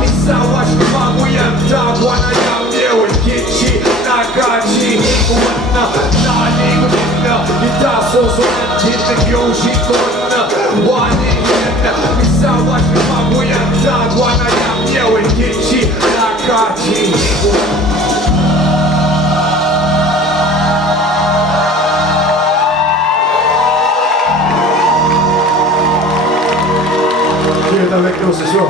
Misawa shimamuya mtagwa na yamyewe Kichi nagachi ikuwana Nani gudina Itaso sonen Kichi gyoshi kona Wani yena Misawa shimamuya mtagwa na yamyewe Kichi nagachi ikuwana avec nous ce soir.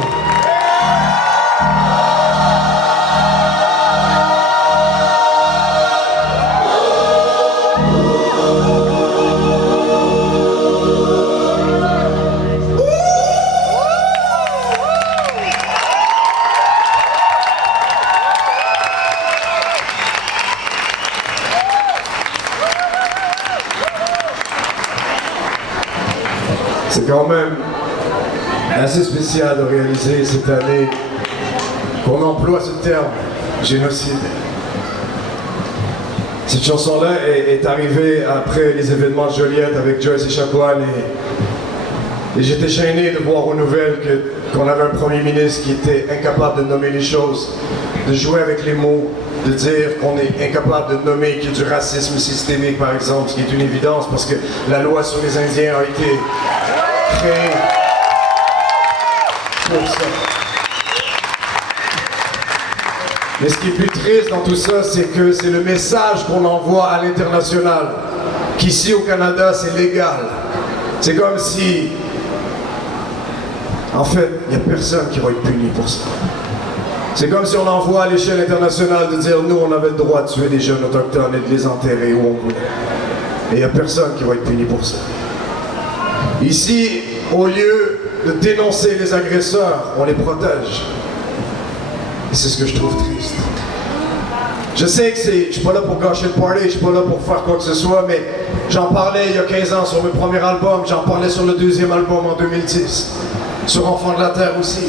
C'est quand même assez spécial de réaliser cette année qu'on emploie ce terme, génocide. Cette chanson-là est arrivée après les événements de Joliette avec Joyce Echaquan et j'étais gêné de voir aux nouvelles qu'on avait un premier ministre qui était incapable de nommer les choses, de jouer avec les mots, de dire qu'on est incapable de nommer qu'il y a du racisme systémique par exemple, ce qui est une évidence parce que la loi sur les Indiens a été créée pour ça. Mais ce qui est plus triste dans tout ça, c'est que c'est le message qu'on envoie à l'international, qu'ici au Canada c'est légal. C'est comme si, en fait, il n'y a personne qui va être puni pour ça. C'est comme si on envoie à l'échelle internationale de dire nous on avait le droit de tuer des jeunes autochtones et de les enterrer où on voulait. Et il n'y a personne qui va être puni pour ça. Ici, au lieu de dénoncer les agresseurs, on les protège. Et c'est ce que je trouve triste. Je sais que je suis pas là pour gâcher le party, je suis pas là pour faire quoi que ce soit, mais j'en parlais il y a 15 ans sur mon premier album, j'en parlais sur le deuxième album en 2010, sur Enfants de la Terre aussi.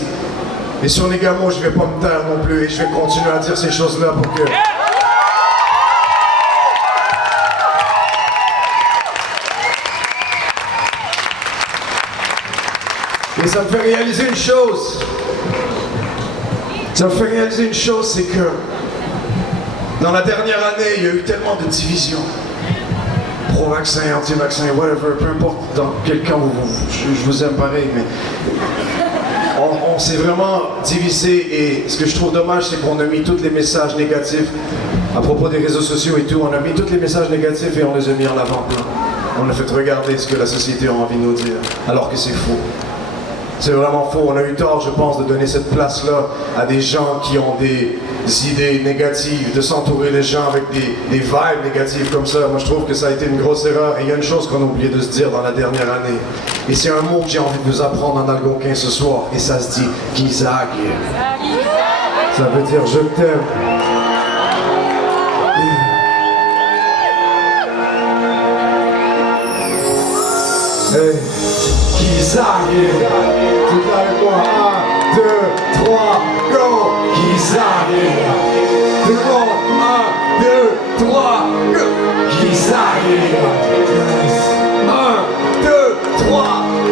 Et sur les Gamos, je vais pas me taire non plus et je vais continuer à dire ces choses-là pour que... Et ça me fait réaliser une chose. Ça me fait réaliser une chose, c'est que dans la dernière année, il y a eu tellement de divisions. Pro-vaccin, anti-vaccin, whatever, peu importe dans quel camp je vous aime pareil, mais on s'est vraiment divisé et ce que je trouve dommage, c'est qu'on a mis tous les messages négatifs à propos des réseaux sociaux et tout. On a mis tous les messages négatifs et on les a mis en avant-plan. On a fait regarder ce que la société a envie de nous dire, alors que c'est faux. C'est vraiment faux. On a eu tort, je pense, de donner cette place-là à des gens qui ont des idées négatives, de s'entourer des gens avec des vibes négatives comme ça. Moi, je trouve que ça a été une grosse erreur. Et il y a une chose qu'on a oublié de se dire dans la dernière année. Et c'est un mot que j'ai envie de vous apprendre en algonquin ce soir. Et ça se dit « Kizag ». Ça veut dire « je t'aime ». Hey. Kizag, tout avec moi, 1, 2, 3, go! Kizag, tout le monde, 1, 2, 3, go! Kizag, 1, 2, 3,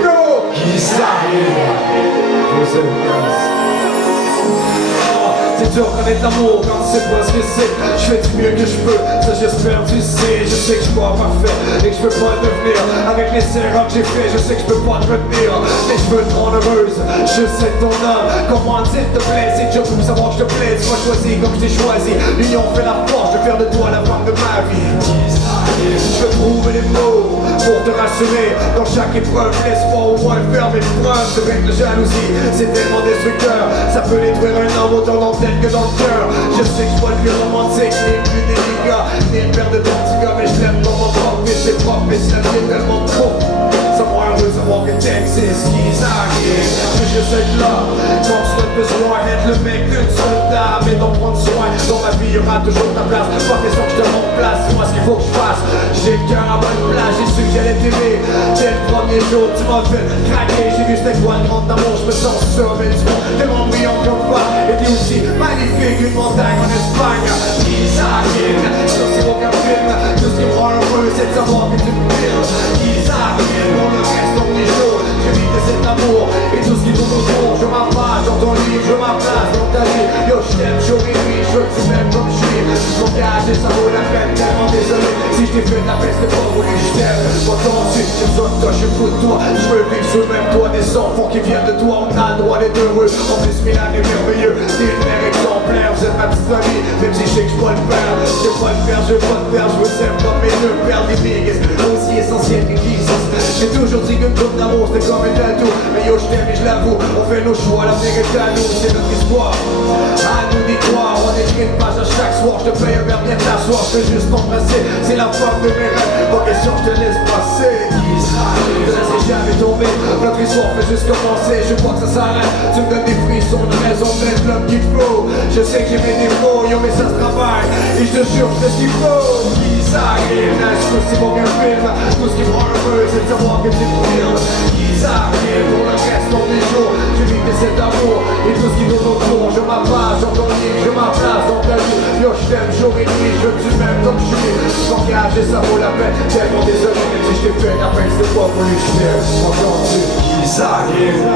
go! Kizag, je sais, c'est dur de connaître l'amour quand tu sais pas ce que c'est. Je fais du mieux que je peux, ça j'espère tu sais. Je sais que je suis pas parfait et que je peux pas le devenir. Avec les erreurs que j'ai fait, je sais que je peux pas te retenir. Mais je veux te rendre heureuse, je sais que ton âme. Comment s'il te plaît, c'est dur pour savoir que je te plais. Tu m'as choisi comme je t'ai choisi. L'union fait la force de faire de toi la femme de ma vie. Je veux trouver les mots pour te rassurer. Dans chaque épreuve, l'espoir au moins faire mes preuves. C'est vrai que la jalousie, c'est tellement destructeur. Ça peut détruire un homme autant dans le tête que dans le cœur. Je sais que je suis pas le plus romantique, ni le plus délicat, ni le père de ton petit gars, mais je l'aime dans mon propre vie, c'est propre, mais c'est la vie tellement trop. Savoir heureux, savoir que t'existes, Kizag. Je veux juste être là, quand tu as besoin, être le mec d'une seule dame et d'en prendre soin. Dans ma vie, il y aura toujours ta place. Pas question que je te remplace, dis-moi ce qu'il faut que je fasse. J'ai le cœur à bonne place, j'ai su que j'allais t'aimer. Dès le premier jour, tu m'as fait craquer. J'ai vu cette étoile grande d'amour, je me sens sauvé du monde. Tellement brillant comme pas, et t'es aussi magnifique, une montagne en Espagne. Kizag, sur ces beaux film, tout ce qui me rend heureux, c'est de savoir que tu me filmes. Kizag, pour le reste de mes jours, je vis de cet amour et tout ce qui tourne autour. Je m'appâche dans ton livre, je m'appâche. engagé, ça vaut la peine, tellement désolé. Si je t'ai fait de la peine, c'était pas voulu, je t'aime. Pourtant ensuite, j'ai besoin de toi, je suis fou de toi. Je veux vivre sous le même toit, des enfants qui viennent de toi, on a le droit d'être heureux. En plus, Milan est merveilleux, t'es une mère exemplaire. Vous êtes ma petite famille, même si je sais que je peux le faire. Je vais pas le faire, je vais pas le faire, je vous aime comme mes deux pères des biggest, aussi essentiel que Jesus. J'ai toujours dit qu'une coupe d'amour c'était comme une tatou. Mais yo, je t'aime et je l'avoue, on fait nos choix, l'avenir est à nous, c'est notre histoire. À nous d'y croire, on écrit une page à chaque soir. Je te paye un verre bien t'asseoir, je veux juste t'embrasser. C'est la femme de mes rêves, pas question, je te laisse passer. Ne laissez jamais tomber, notre histoire fait juste commencer. Je crois que ça s'arrête, tu me donnes des frissons, une raison d'être l'homme qu'il faut. Je sais que j'ai mes défauts, yo mais ça se travaille. Et je te jure que c'est ce qu'il faut. Ça arrive, là je peux c'est mon bien film. Tout ce qui me rend heureux c'est de savoir que tu me filmes. Ça arrive, pour le reste dans des jours. Je vis de cet amour et tout ce qui tourne autour. Je m'apasse dans ton lit, je m'aplace dans ta vie. Yo je t'aime jour et nuit, je me suis même comme je suis. S'engage et ça vaut la peine, tellement désolé. Même si je t'ai fait la peine, c'est pas voulu, je t'aime. Entends-tu, ça arrive.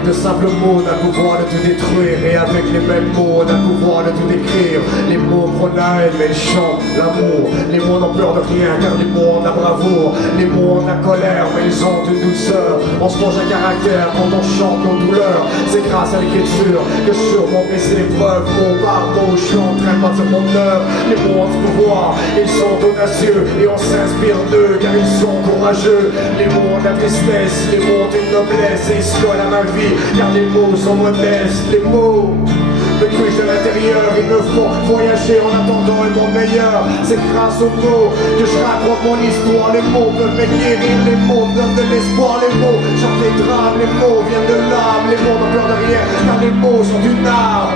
De simples mots, on a le pouvoir de tout détruire. Et avec les mêmes mots, on a le pouvoir de tout décrire. Les mots prônent la haine, mais ils chantent l'amour. Les mots n'ont peur de rien, car les mots ont de la bravoure. Les mots ont de la colère, mais ils ont une douceur. On se mange un caractère quand on chante nos douleurs. C'est grâce à l'écriture que sur mon PC l'épreuve, mot par mot, je suis en train de bâtir mon œuvre. Les mots ont du pouvoir, ils sont audacieux. Et on s'inspire d'eux, car ils sont courageux. Les mots ont de la tristesse, les mots ont une noblesse. Et ils se collent à ma vie, car les mots sont modestes. Les mots me couchent de l'intérieur, ils me font voyager en attendant un monde meilleur. C'est grâce aux mots que je raconte mon histoire. Les mots peuvent me guérir, les mots me donnent de l'espoir. Les mots chantent les drames, les mots viennent de l'âme. Les mots n'ont peur de rien, car les mots sont une arme.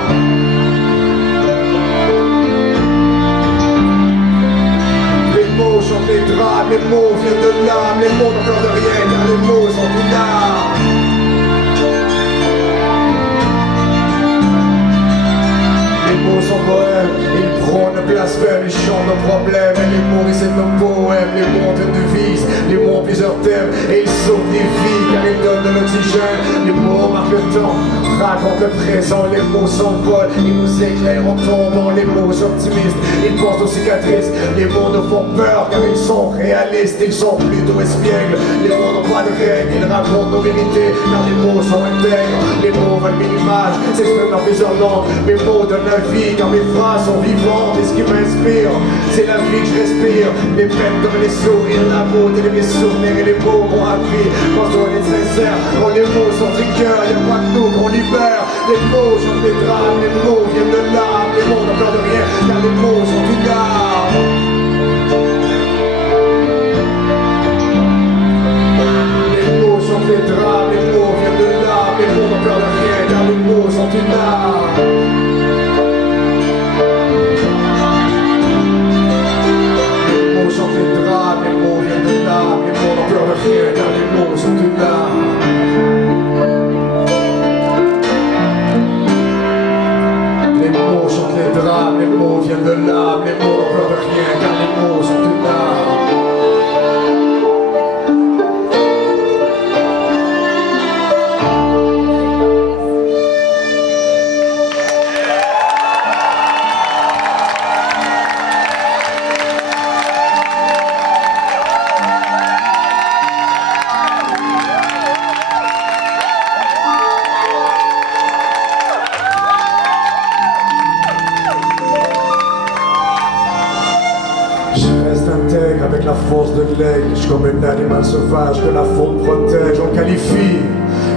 Les mots chantent les drames, les mots viennent de l'âme. Les mots n'ont peur de rien, car les mots sont une arme. Les mots sont poèmes, ils prônent le blasphème, ils chantent nos problèmes. Et les mots récitent nos poèmes, les mots ont une devise, les mots ont plusieurs thèmes. Et ils sauvent des vies car ils donnent de l'oxygène. Les mots marquent le temps, racontent le présent. Les mots s'envolent, ils nous éclairent en tombant. Les mots optimistes, ils pensent aux cicatrices. Les mots nous font peur car ils sont réalistes, ils sont plutôt espiègles. Les mots n'ont pas de règles, ils racontent nos vérités car les mots sont intègres. Les mots veulent une image, s'expriment dans plusieurs langues. Mes mots donnent la vie car mes phrases sont vivantes. Et ce qui m'inspire, c'est la vie que je respire. Les peines comme les sourires, la beauté de mes souvenirs. Et les mots m'ont appris quand on est sincère. Quand les mots sont du cœur, y'a pas que nous qu'on libère. Les mots chantent des drames, les mots viennent de l'âme. Les mots n'ont peur de rien car les mots sont une arme. Les mots chantent des drames, les mots viennent de l'âme. Les mots n'ont peur de rien car les mots sont une arme. Chante les drames, les mots viennent de l'âme. Les mots n'ont peur de rien car les mots sont une arme. Les mots chantent les drames, les mots viennent de l'âme. Les mots n'ont peur de rien car les mots sont une arme. Avec la force de l'aigle, je suis comme un animal sauvage que la faune protège. On qualifie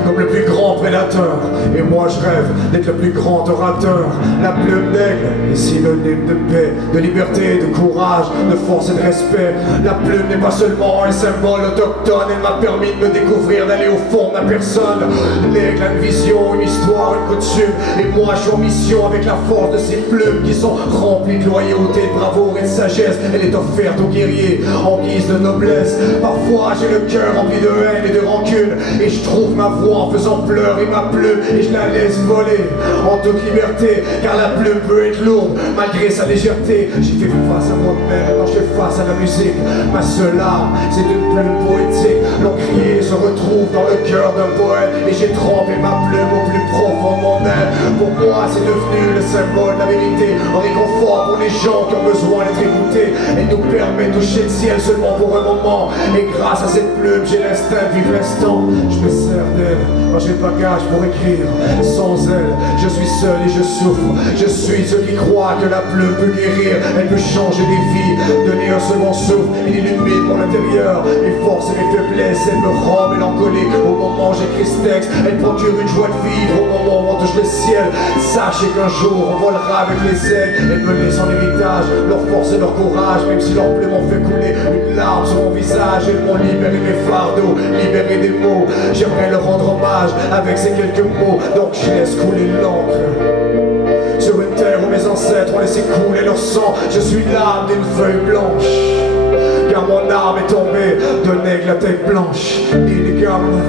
comme le plus grand prédateur. Et moi je rêve d'être le plus grand orateur. La plume d'aigle est synonyme de paix, de liberté, de courage, de force et de respect. La plume n'est pas seulement un symbole autochtone, elle m'a permis de me découvrir, d'aller au fond de ma personne. L'aigle a une vision, une histoire, une coutume, et moi je suis en mission avec la force de ces plumes qui sont remplies de loyauté, de bravoure et de sagesse. Elle est offerte aux guerriers en guise de noblesse. Parfois j'ai le cœur rempli de haine et de rancune, et je trouve ma voix en faisant pleurer ma plume, et je la laisse voler en toute liberté, car la plume peut être lourde malgré sa légèreté. J'ai fait face à moi-même quand je fais face à la musique. Ma seule arme, c'est une plume poétique. L'encrier se retrouve dans le cœur d'un poète, et j'ai trempé ma plume au plus profond de mon être. Pour moi c'est devenu le symbole de la vérité, un réconfort pour les gens qui ont besoin d'être écoutés. Elle nous permet de toucher le ciel seulement pour un moment, et grâce à cette plume j'ai l'instinct de vivre l'instant. Je me sers d'elle quand j'ai le bagage pour écrire. Sans elle, je suis seul et je souffre. Je suis ceux qui croient que la plume peut guérir. Elle peut changer des vies, donner un second souffle. Elle illumine mon intérieur, mes forces et mes faiblesses. Elle me rend mélancolique au moment où j'écris ce texte. Elle procure une joie de vivre au moment où on touche le ciel. Sachez qu'un jour on volera avec les aigles. Elle me laisse en héritage leur force et leur courage, même si leurs plumes m'ont fait couler une larme sur mon visage. Elles m'ont libéré mes fardeaux, libéré des mots. J'aimerais leur rendre hommage avec ces quelques mots, donc je laisse couler l'encre sur une terre où mes ancêtres ont laissé couler leur sang. Je suis l'âme d'une feuille blanche, car mon arme est tombée d'un aigle à tête blanche. Ninigamna,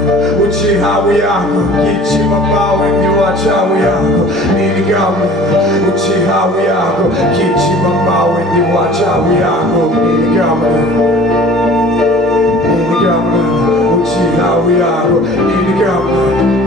uchi hawiyako, kichi mama wengi wachawiyako. Ninigamna, uchi hawiyako, kichi mama wengi wachawiyako. Ninigamna, Ninigamna, uchi hawiyako, Ninigamna.